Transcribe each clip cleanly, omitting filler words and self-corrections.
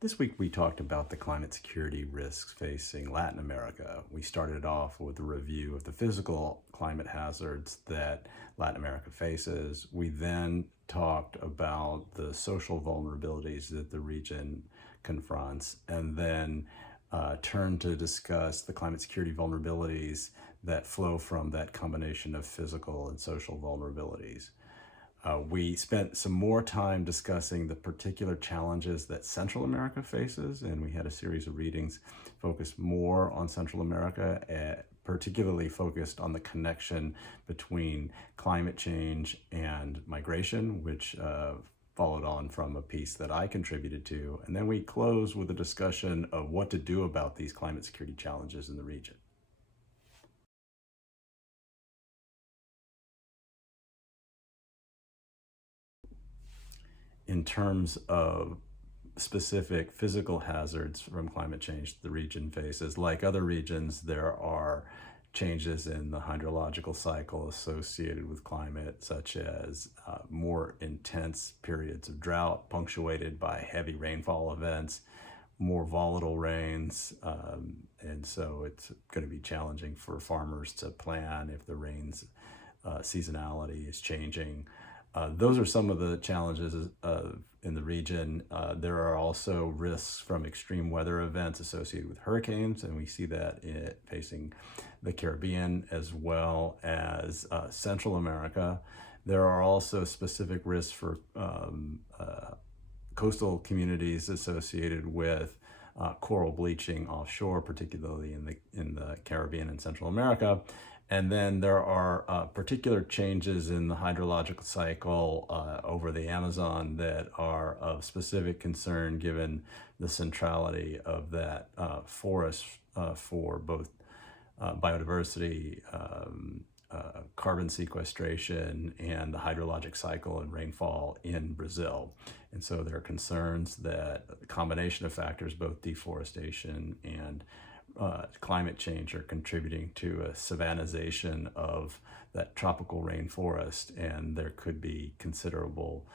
This week we talked about the climate security risks facing Latin America. We started off with a review of the physical climate hazards that Latin America faces. We then talked about the social vulnerabilities that the region confronts, and then turned to discuss the climate security vulnerabilities that flow from that combination of physical and social vulnerabilities. We spent some more time discussing the particular challenges that Central America faces, and we had a series of readings focused more on Central America, particularly focused on the connection between climate change and migration, which followed on from a piece that I contributed to. And then we close with a discussion of what to do about these climate security challenges in the region. In terms of specific physical hazards from climate change the region faces, like other regions, there are changes in the hydrological cycle associated with climate, such as more intense periods of drought punctuated by heavy rainfall events, more volatile rains, and so it's going to be challenging for farmers to plan if the rains seasonality is changing. Those are some of the challenges in the region. There are also risks from extreme weather events associated with hurricanes, and we see that facing the Caribbean as well as Central America. There are also specific risks for coastal communities associated with coral bleaching offshore, particularly in the Caribbean and Central America. And then there are particular changes in the hydrological cycle over the Amazon that are of specific concern given the centrality of that forest for both biodiversity, carbon sequestration, and the hydrologic cycle and rainfall in Brazil. And so there are concerns that the combination of factors, both deforestation and climate change, are contributing to a savannization of that tropical rainforest, and there could be considerable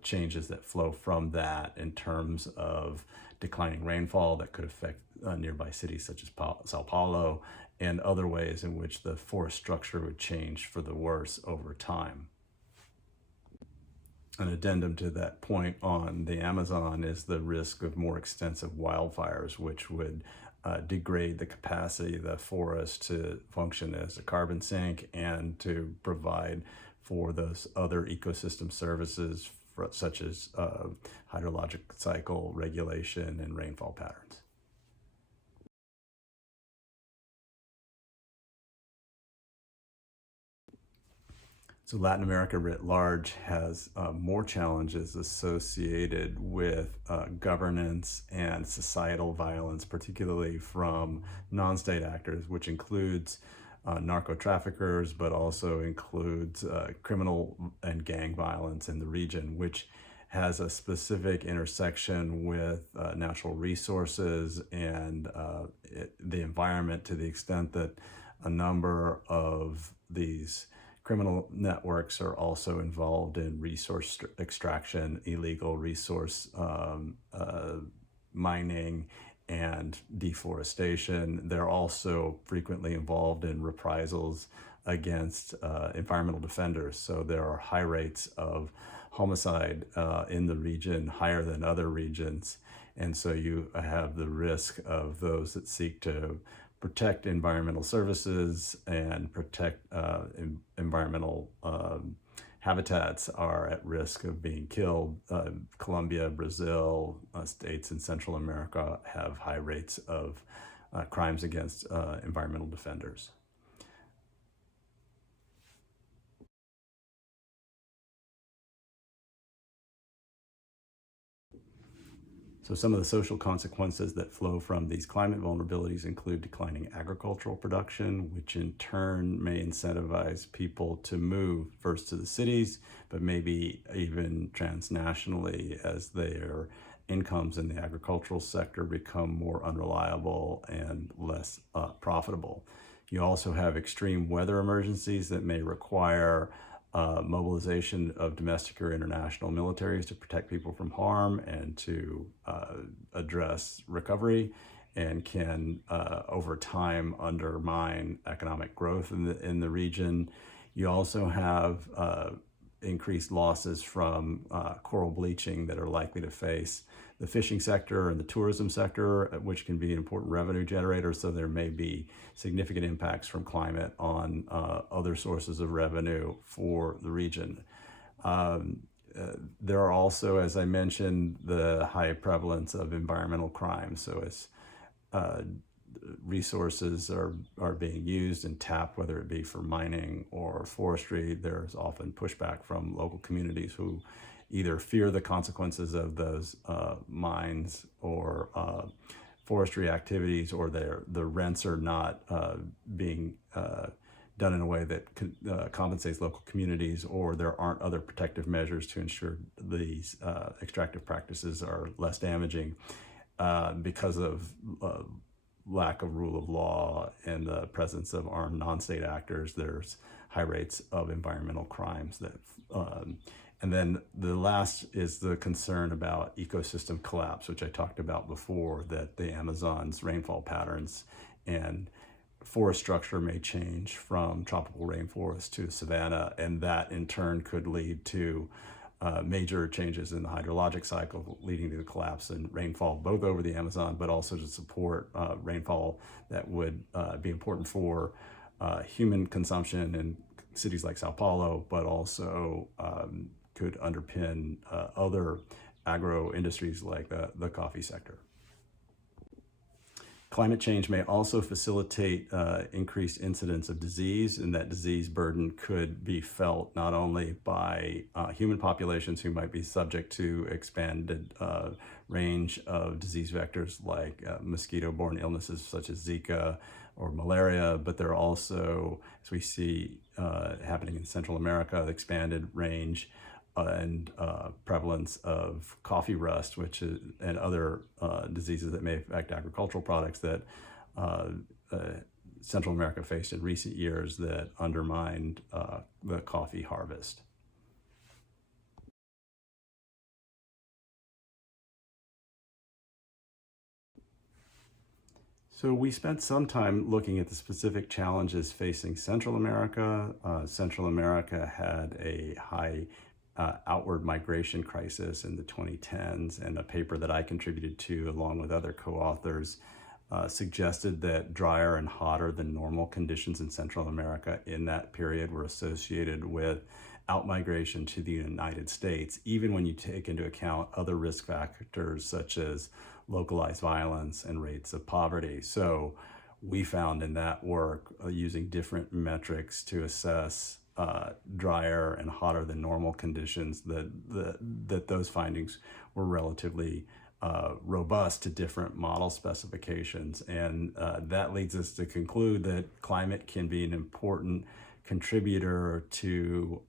changes that flow from that in terms of declining rainfall that could affect nearby cities such as Sao Paulo, and other ways in which the forest structure would change for the worse over time. An addendum to that point on the Amazon is the risk of more extensive wildfires, which would degrade the capacity of the forest to function as a carbon sink and to provide for those other ecosystem services such as hydrologic cycle regulation and rainfall patterns. So Latin America writ large has more challenges associated with governance and societal violence, particularly from non-state actors, which includes narco traffickers, but also includes criminal and gang violence in the region, which has a specific intersection with natural resources and the environment, to the extent that a number of these criminal networks are also involved in resource extraction, illegal resource mining, and deforestation. They're also frequently involved in reprisals against environmental defenders. So there are high rates of homicide in the region, higher than other regions. And so you have the risk of those that seek to protect environmental services and protect environmental habitats are at risk of being killed. Colombia, Brazil, states in Central America have high rates of crimes against environmental defenders. So some of the social consequences that flow from these climate vulnerabilities include declining agricultural production, which in turn may incentivize people to move first to the cities, but maybe even transnationally as their incomes in the agricultural sector become more unreliable and less profitable. You also have extreme weather emergencies that may require mobilization of domestic or international militaries to protect people from harm and to address recovery, and can over time undermine economic growth in the region. You also have increased losses from coral bleaching that are likely to face the fishing sector and the tourism sector, which can be an important revenue generator. So there may be significant impacts from climate on other sources of revenue for the region. There are also, as I mentioned, the high prevalence of environmental crime. So as resources are being used and tapped, whether it be for mining or forestry, there's often pushback from local communities who either fear the consequences of those mines or forestry activities, or the rents are not being done in a way that compensates local communities, or there aren't other protective measures to ensure these extractive practices are less damaging because of lack of rule of law and the presence of armed non-state actors. There's high rates of environmental crimes that and then the last is the concern about ecosystem collapse, which I talked about before, that the Amazon's rainfall patterns and forest structure may change from tropical rainforest to savanna, and that in turn could lead to major changes in the hydrologic cycle, leading to the collapse in rainfall, both over the Amazon, but also to support rainfall that would be important for human consumption in cities like Sao Paulo, but also could underpin other agro industries like the coffee sector. Climate change may also facilitate increased incidence of disease, and that disease burden could be felt not only by human populations who might be subject to expanded range of disease vectors like mosquito-borne illnesses such as Zika or malaria, but there are also, as we see happening in Central America, expanded range and prevalence of coffee rust, which is, and other diseases that may affect agricultural products that Central America faced in recent years that undermined the coffee harvest. So we spent some time looking at the specific challenges facing Central America. Central America had a high outward migration crisis in the 2010s, and a paper that I contributed to along with other co-authors suggested that drier and hotter than normal conditions in Central America in that period were associated with outmigration to the United States, even when you take into account other risk factors such as localized violence and rates of poverty. So we found in that work, using different metrics to assess drier and hotter than normal conditions, that those findings were relatively robust to different model specifications. And that leads us to conclude that climate can be an important contributor to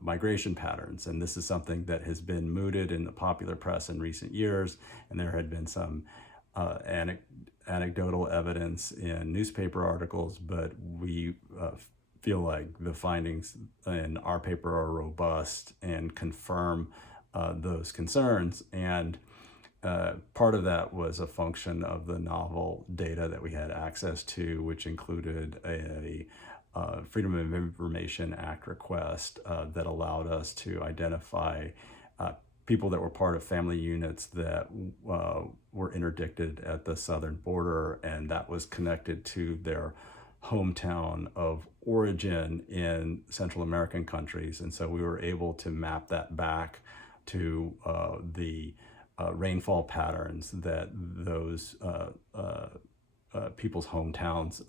migration patterns. And this is something that has been mooted in the popular press in recent years. And there had been some anecdotal evidence in newspaper articles, but we feel like the findings in our paper are robust and confirm those concerns. And part of that was a function of the novel data that we had access to, which included a Freedom of Information Act request that allowed us to identify people that were part of family units that were interdicted at the southern border, and that was connected to their hometown of origin in Central American countries. And so we were able to map that back to the rainfall patterns that those people's hometowns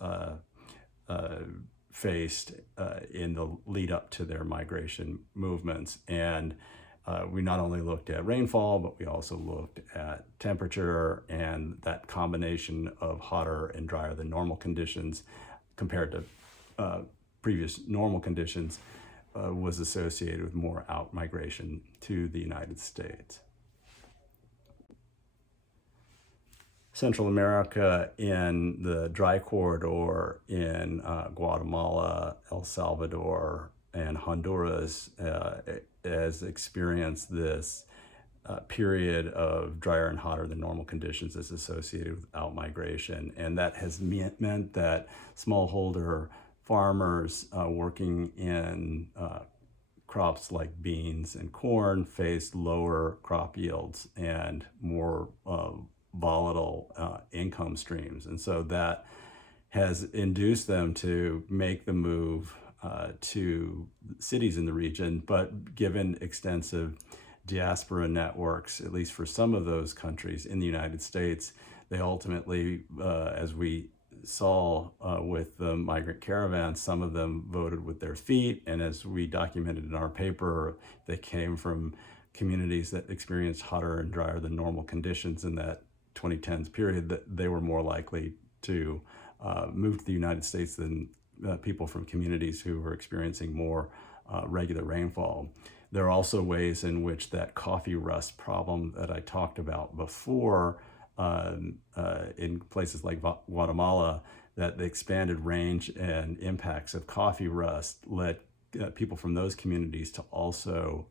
faced in the lead up to their migration movements. And we not only looked at rainfall, but we also looked at temperature, and that combination of hotter and drier than normal conditions compared to previous normal conditions was associated with more out-migration to the United States. Central America in the dry corridor in Guatemala, El Salvador, and Honduras has experienced this period of drier and hotter than normal conditions is associated with outmigration. And that has meant that smallholder farmers working in crops like beans and corn faced lower crop yields and more volatile income streams. And so that has induced them to make the move to cities in the region, but given extensive diaspora networks, at least for some of those countries in the United States, they ultimately, as we saw with the migrant caravans, some of them voted with their feet. And as we documented in our paper, they came from communities that experienced hotter and drier than normal conditions in that 2010s period, that they were more likely to move to the United States than people from communities who were experiencing more regular rainfall. There are also ways in which that coffee rust problem that I talked about before in places like Guatemala, that the expanded range and impacts of coffee rust led people from those communities to also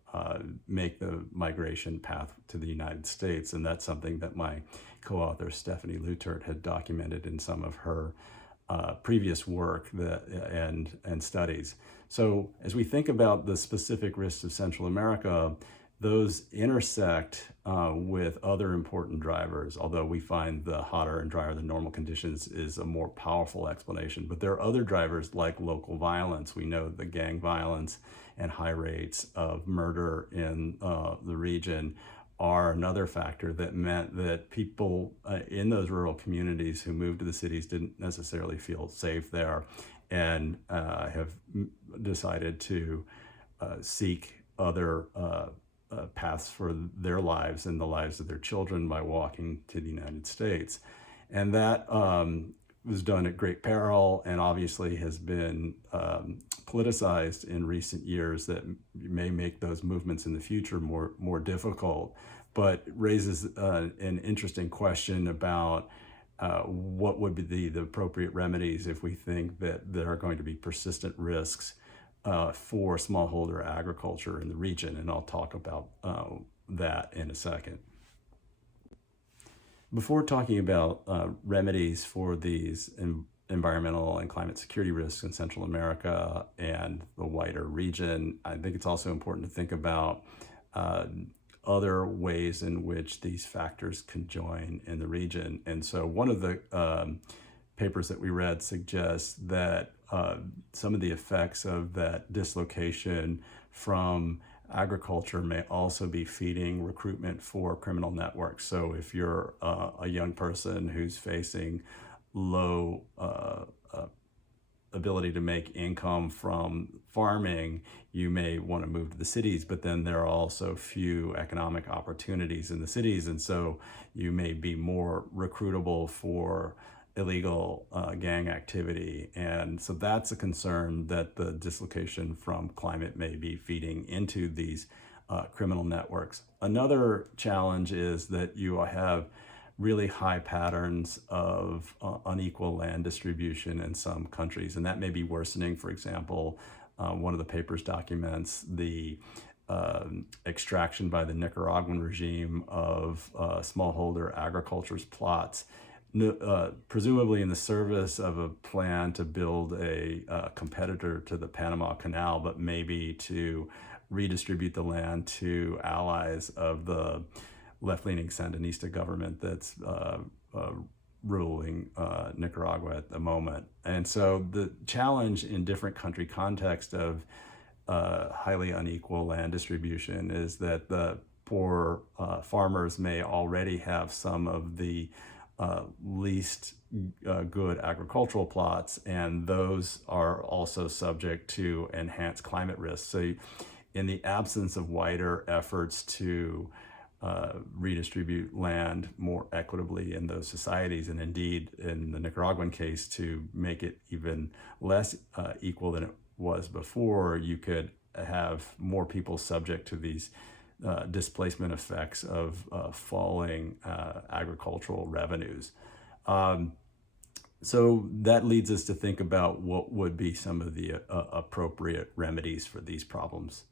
make the migration path to the United States. And that's something that my co-author Stephanie Lutert had documented in some of her previous work and studies. So as we think about the specific risks of Central America, those intersect with other important drivers, although we find the hotter and drier than normal conditions is a more powerful explanation. But there are other drivers like local violence. We know the gang violence and high rates of murder in the region are another factor that meant that people in those rural communities who moved to the cities didn't necessarily feel safe there, and have decided to seek other paths for their lives and the lives of their children by walking to the United States. And that was done at great peril, and obviously has been politicized in recent years, that may make those movements in the future more difficult, but raises an interesting question about what would be the appropriate remedies if we think that there are going to be persistent risks for smallholder agriculture in the region. And I'll talk about that in a second. Before talking about remedies for these environmental and climate security risks in Central America and the wider region, I think it's also important to think about other ways in which these factors conjoin in the region. And so one of the papers that we read suggests that some of the effects of that dislocation from agriculture may also be feeding recruitment for criminal networks. So if you're a young person who's facing low ability to make income from farming, you may want to move to the cities, but then there are also few economic opportunities in the cities. And so you may be more recruitable for illegal gang activity. And so that's a concern, that the dislocation from climate may be feeding into these criminal networks. Another challenge is that you have really high patterns of unequal land distribution in some countries, and that may be worsening. For example, one of the papers documents the extraction by the Nicaraguan regime of smallholder agriculture's plots, presumably in the service of a plan to build a competitor to the Panama Canal, but maybe to redistribute the land to allies of the left-leaning Sandinista government that's ruling Nicaragua at the moment. And so the challenge in different country context of highly unequal land distribution is that the poor farmers may already have some of the least good agricultural plots, and those are also subject to enhanced climate risks. So in the absence of wider efforts to redistribute land more equitably in those societies, and indeed in the Nicaraguan case to make it even less equal than it was before, you could have more people subject to these displacement effects of falling agricultural revenues. So that leads us to think about what would be some of the appropriate remedies for these problems.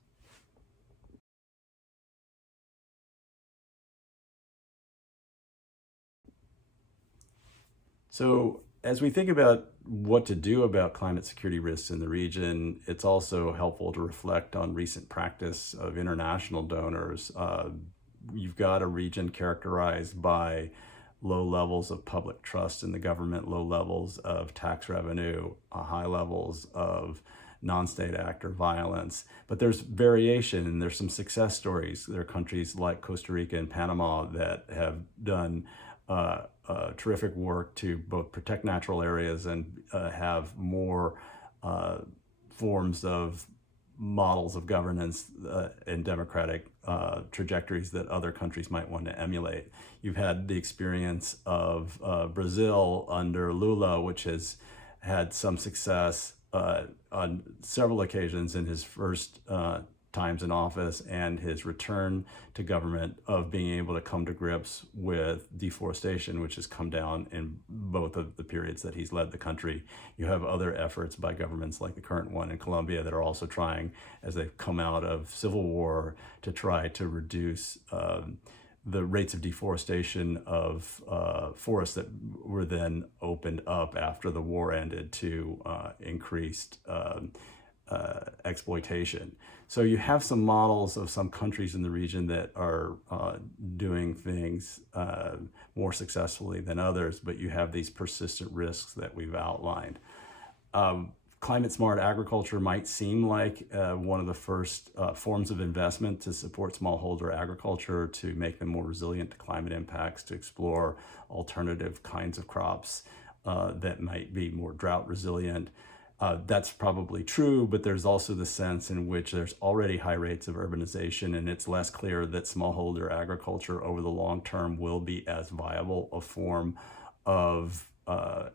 So, as we think about what to do about climate security risks in the region, it's also helpful to reflect on recent practice of international donors. You've got a region characterized by low levels of public trust in the government, low levels of tax revenue, high levels of non-state actor violence. But there's variation and there's some success stories. There are countries like Costa Rica and Panama that have done terrific work to both protect natural areas and have more forms of models of governance and democratic trajectories that other countries might want to emulate. You've had the experience of Brazil under Lula, which has had some success on several occasions in his first times in office and his return to government, of being able to come to grips with deforestation, which has come down in both of the periods that he's led the country. You have other efforts by governments like the current one in Colombia that are also trying, as they've come out of civil war, to try to reduce the rates of deforestation of forests that were then opened up after the war ended to increased exploitation. So you have some models of some countries in the region that are doing things more successfully than others, but you have these persistent risks that we've outlined. Climate smart agriculture might seem like one of the first forms of investment to support smallholder agriculture, to make them more resilient to climate impacts, to explore alternative kinds of crops that might be more drought resilient. That's probably true, but there's also the sense in which there's already high rates of urbanization, and it's less clear that smallholder agriculture over the long term will be as viable a form of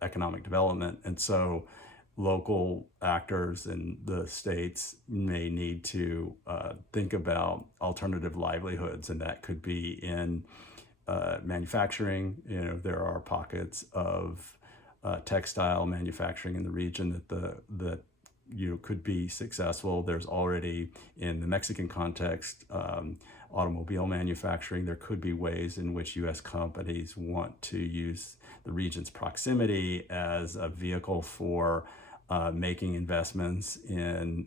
economic development. And so local actors in the states may need to think about alternative livelihoods, and that could be in manufacturing. There are pockets of textile manufacturing in the region that could be successful. There's already, in the Mexican context, automobile manufacturing. There could be ways in which U.S. companies want to use the region's proximity as a vehicle for making investments in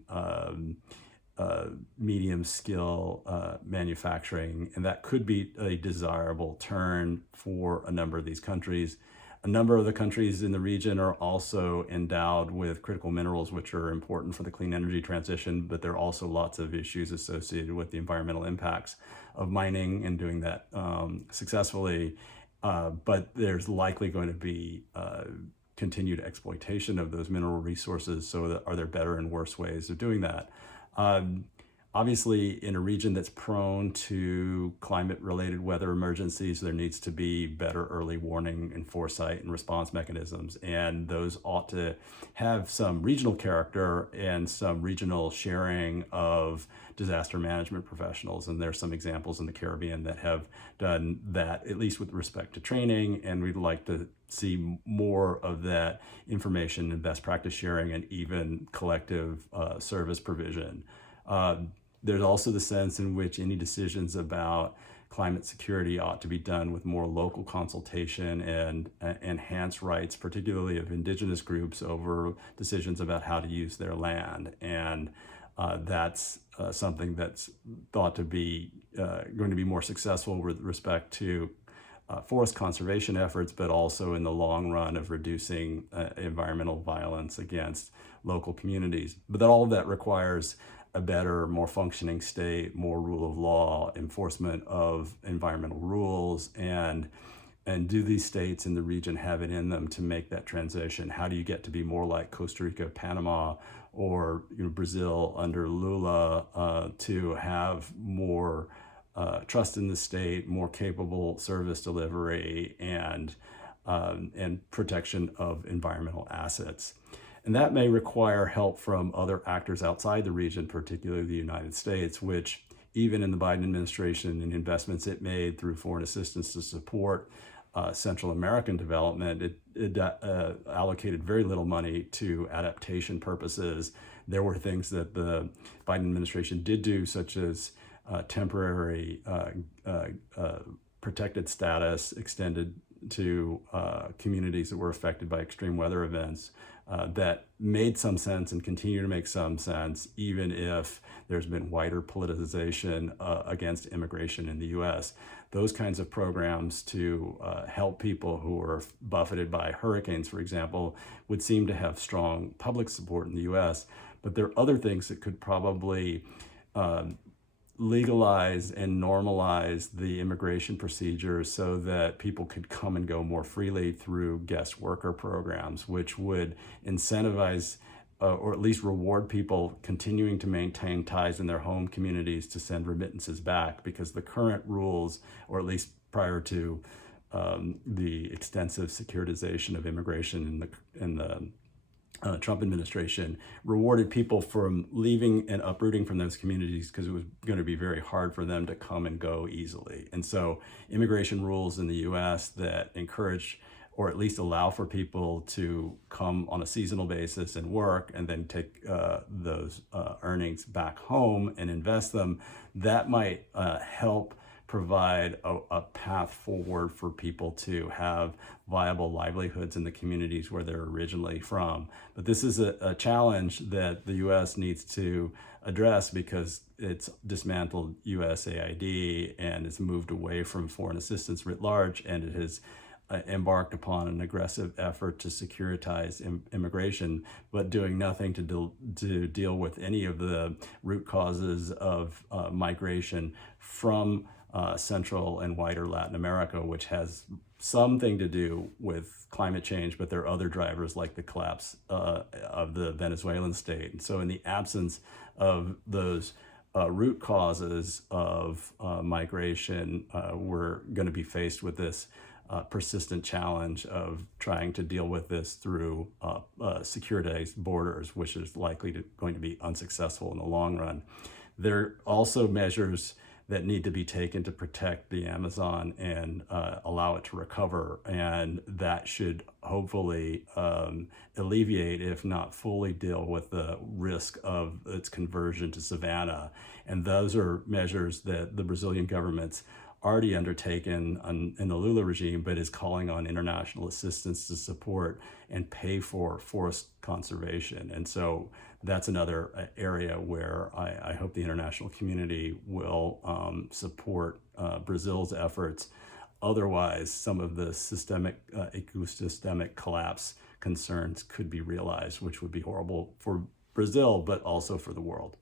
medium skill manufacturing, and that could be a desirable turn for a number of these countries. A number of the countries in the region are also endowed with critical minerals, which are important for the clean energy transition, but there are also lots of issues associated with the environmental impacts of mining and doing that successfully. But there's likely going to be continued exploitation of those mineral resources. So are there better and worse ways of doing that? Obviously, in a region that's prone to climate-related weather emergencies, there needs to be better early warning and foresight and response mechanisms. And those ought to have some regional character and some regional sharing of disaster management professionals. And there's some examples in the Caribbean that have done that, at least with respect to training. And we'd like to see more of that information and best practice sharing and even collective service provision. There's also the sense in which any decisions about climate security ought to be done with more local consultation and enhanced rights, particularly of indigenous groups, over decisions about how to use their land. And that's something that's thought to be going to be more successful with respect to forest conservation efforts, but also in the long run of reducing environmental violence against local communities. But all of that requires a better, more functioning state, more rule of law, enforcement of environmental rules, and do these states in the region have it in them to make that transition? How do you get to be more like Costa Rica, Panama, or Brazil under Lula, to have more trust in the state, more capable service delivery, and protection of environmental assets? And that may require help from other actors outside the region, particularly the United States, which even in the Biden administration and investments it made through foreign assistance to support Central American development, it allocated very little money to adaptation purposes. There were things that the Biden administration did do, such as temporary protected status extended to communities that were affected by extreme weather events, that made some sense and continue to make some sense, even if there's been wider politicization against immigration in the US. Those kinds of programs to help people who are buffeted by hurricanes, for example, would seem to have strong public support in the US. But there are other things that could probably legalize and normalize the immigration procedures so that people could come and go more freely through guest worker programs, which would incentivize or at least reward people continuing to maintain ties in their home communities to send remittances back, because the current rules, or at least prior to the extensive securitization of immigration in the Trump administration, rewarded people from leaving and uprooting from those communities because it was going to be very hard for them to come and go easily. And so immigration rules in the US that encourage or at least allow for people to come on a seasonal basis and work and then take those earnings back home and invest them, that might help provide a path forward for people to have viable livelihoods in the communities where they're originally from. But this is a challenge that the US needs to address because it's dismantled USAID and it's moved away from foreign assistance writ large, and it has embarked upon an aggressive effort to securitize immigration, but doing nothing to deal with any of the root causes of migration from Central and wider Latin America, which has something to do with climate change, but there are other drivers like the collapse of the Venezuelan state. And so in the absence of those root causes of migration, we're going to be faced with this persistent challenge of trying to deal with this through securitized borders, which is likely going to be unsuccessful in the long run. There are also measures that need to be taken to protect the Amazon and allow it to recover. And that should hopefully alleviate, if not fully deal with, the risk of its conversion to savanna. And those are measures that the Brazilian government's already undertaken in the Lula regime, but is calling on international assistance to support and pay for forest conservation. And so that's another area where I hope the international community will support Brazil's efforts. Otherwise, some of the ecosystemic collapse concerns could be realized, which would be horrible for Brazil, but also for the world.